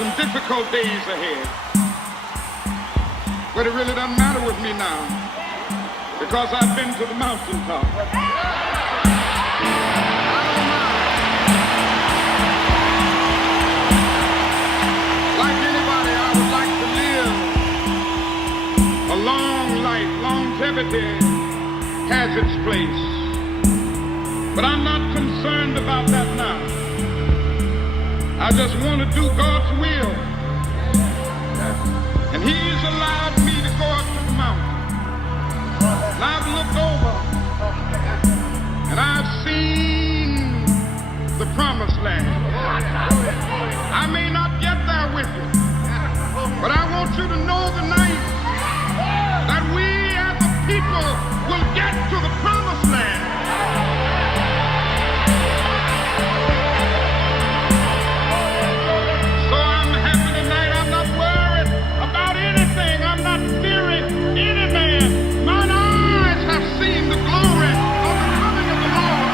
some difficult days ahead. But it really doesn't matter with me now, because I've been to the mountaintop. Like anybody, I would like to live a long life. Longevity has its place. But I'm not concerned about that now. I just want to do God's will. And He's allowed me to go up to the mountain. And I've looked over and I've seen the promised land. I may not get there with you, but I want you to know tonight that we as a people will get to the promised land. So I'm happy tonight. I'm not worried about anything. I'm not fearing any man. Mine eyes have seen the glory of the coming of the Lord.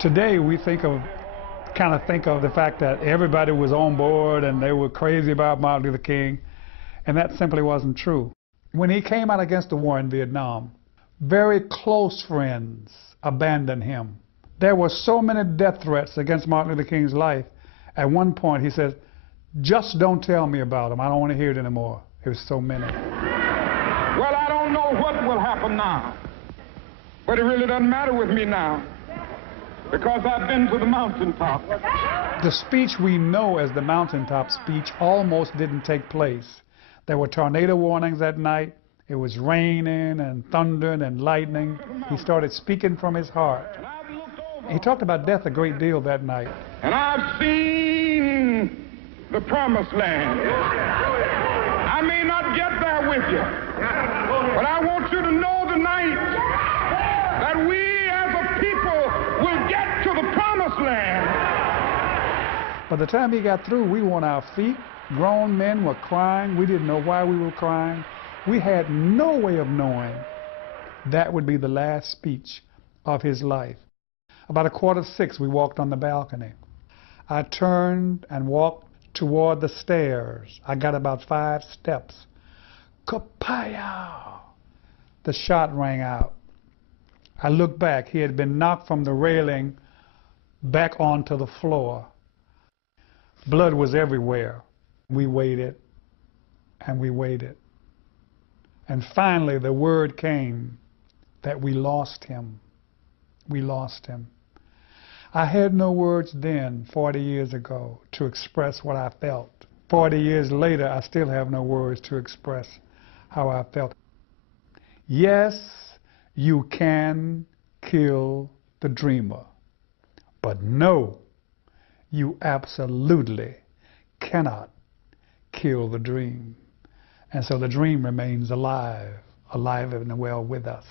Today we think of the fact that everybody was on board and they were crazy about Martin Luther King, and that simply wasn't true. When he came out against the war in Vietnam, very close friends abandoned him. There were so many death threats against Martin Luther King's life. At one point he said, "Just don't tell me about them. I don't want to hear it anymore." There was so many. Well, I don't know what will happen now, but it really doesn't matter with me now, because I've been to the mountaintop. The speech we know as the mountaintop speech almost didn't take place. There were tornado warnings that night. It was raining and thundering and lightning. He started speaking from his heart. He talked about death a great deal that night. And I've seen the promised land. I may not get there with you, but I want you to know tonight that we as a people will get to the promised land. By the time he got through, we were on our feet. Grown men were crying. We didn't know why we were crying. We had no way of knowing that would be the last speech of his life. About 5:45, we walked on the balcony. I turned and walked toward the stairs. I got about 5 steps. Kapow! The shot rang out. I looked back. He had been knocked from the railing back onto the floor. Blood was everywhere. We waited and we waited. And finally the word came that we lost him. We lost him. I had no words then, 40 years ago, to express what I felt. 40 years later, I still have no words to express how I felt. Yes, you can kill the dreamer, but no, you absolutely cannot kill the dream. And so the dream remains alive and well with us.